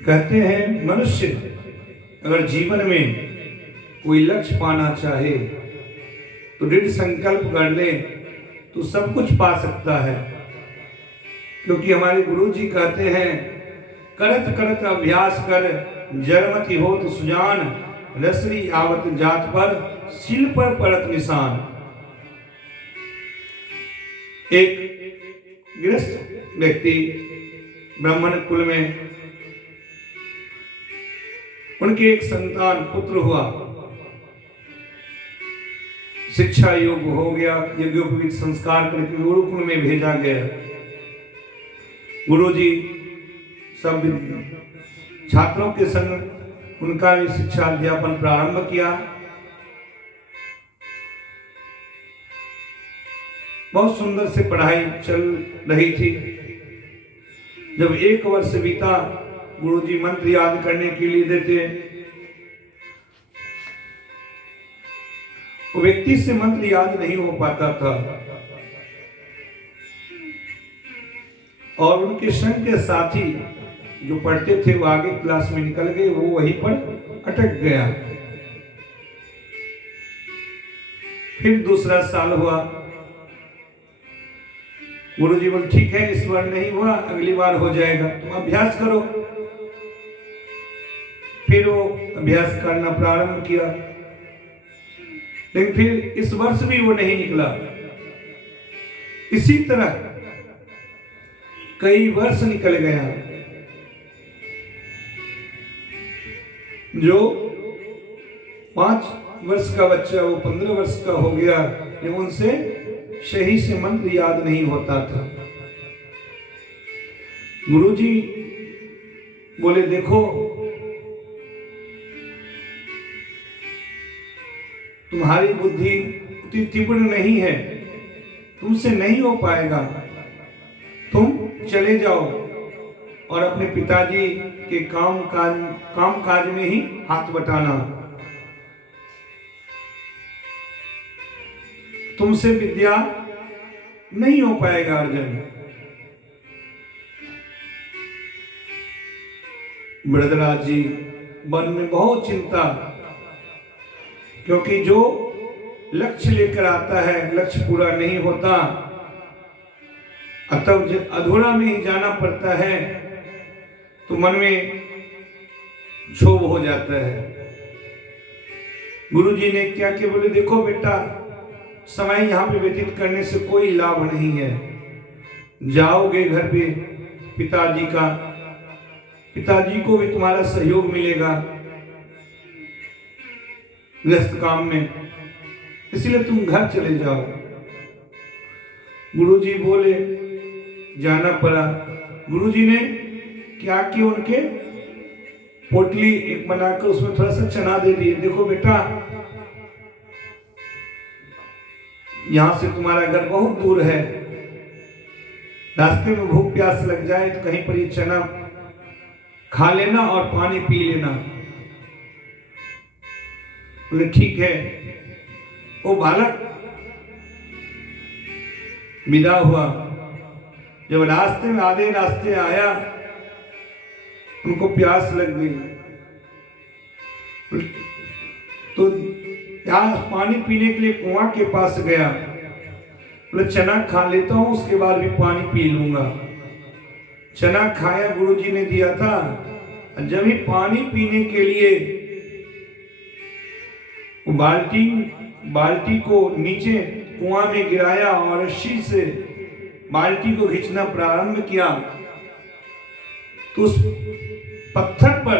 कहते हैं मनुष्य अगर जीवन में कोई लक्ष्य पाना चाहे तो दृढ़ संकल्प कर ले तो सब कुछ पा सकता है। क्योंकि हमारे गुरु जी कहते हैं करत करत अभ्यास कर जड़मति हो तो सुजान रसरी आवत जात पर सील पर परत निशान। एक गृहस्थ व्यक्ति ब्राह्मण कुल में उनके एक संतान पुत्र हुआ, शिक्षा योग्य हो गया, यज्ञोपवीत संस्कार करके गुरुकुल में भेजा गया। गुरुजी सब छात्रों के संग उनका भी शिक्षा अध्यापन प्रारंभ किया। बहुत सुंदर से पढ़ाई चल रही थी। जब एक वर्ष बीता, गुरुजी मंत्र याद करने के लिए देते, वो व्यक्ति से मंत्र याद नहीं हो पाता था और उनके संग के साथी जो पढ़ते थे वो आगे क्लास में निकल गए, वो वहीं पर अटक गया। फिर दूसरा साल हुआ। गुरुजी बोले ठीक है, इस बार नहीं हुआ, अगली बार हो जाएगा, तुम अभ्यास करो। फिर वो अभ्यास करना प्रारंभ किया, लेकिन फिर इस वर्ष भी वो नहीं निकला। इसी तरह कई वर्ष निकल गया। जो 5 वर्ष का बच्चा वो 15 वर्ष का हो गया, लेकिन उनसे सही से मंत्र याद नहीं होता था। गुरुजी बोले देखो, तुम्हारी बुद्धि उतनी तीव्र नहीं है, तुमसे नहीं हो पाएगा, तुम चले जाओ और अपने पिताजी के काम काज में ही हाथ बटाना। तुमसे विद्या नहीं हो पाएगा अर्जन। वृद्धराज जी मन में बहुत चिंता, क्योंकि जो लक्ष्य लेकर आता है लक्ष्य पूरा नहीं होता, अतः अधूरा में ही जाना पड़ता है, तो मन में क्षोभ हो जाता है। गुरुजी ने क्या क्या बोले, देखो बेटा, समय यहाँ पे व्यतीत करने से कोई लाभ नहीं है। जाओगे घर पे पिताजी को भी तुम्हारा सहयोग मिलेगा गृहस्थ काम में, इसलिए तुम घर चले जाओ। गुरुजी बोले, जाना पड़ा। गुरुजी ने क्या किया, उनके पोटली एक बनाकर उसमें थोड़ा सा चना दे दिए। देखो बेटा, यहां से तुम्हारा घर बहुत दूर है, रास्ते में भूख प्यास लग जाए तो कहीं पर ये चना खा लेना और पानी पी लेना। बोले ठीक है। वो बालक विदा हुआ। जब रास्ते में आधे रास्ते आया, उनको प्यास लग गई, तो प्यास पानी पीने के लिए कुआं के पास गया। बोले चना खा लेता हूं, उसके बाद भी पानी पी लूंगा। चना खाया, गुरुजी ने दिया था। जब ही पानी पीने के लिए बाल्टी को नीचे कुआं में गिराया और रस्सी से बाल्टी को खींचना प्रारंभ किया, तो उस पत्थर पर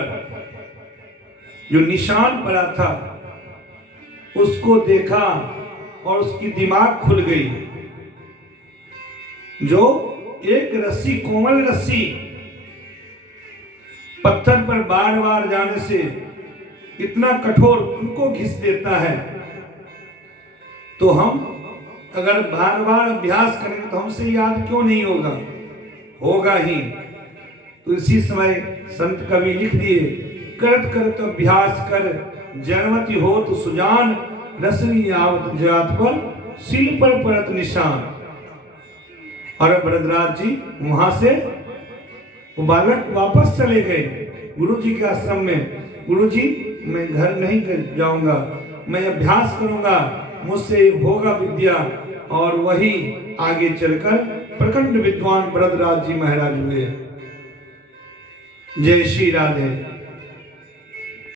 जो निशान पड़ा था उसको देखा और उसकी दिमाग खुल गई। जो एक रस्सी, कोमल रस्सी, पत्थर पर बार बार जाने से इतना कठोर उनको घिस देता है, तो हम अगर बार बार अभ्यास करेंगे तो हमसे याद क्यों नहीं होगा, होगा ही। तो इसी समय संत कवि लिख दिए, करत करत अभ्यास कर जड़मति हो तो सुजान रसनी आवत जात पर सील पर परत निशान। और वरदराज जी वहां से वो बालक वापस चले गए। गुरु जी के आश्रम में, गुरु जी मैं घर नहीं जाऊंगा, मैं अभ्यास करूंगा, मुझसे होगा विद्या। और वही आगे चलकर प्रखंड विद्वान वरदराज जी महाराज हुए। जय श्री राधे।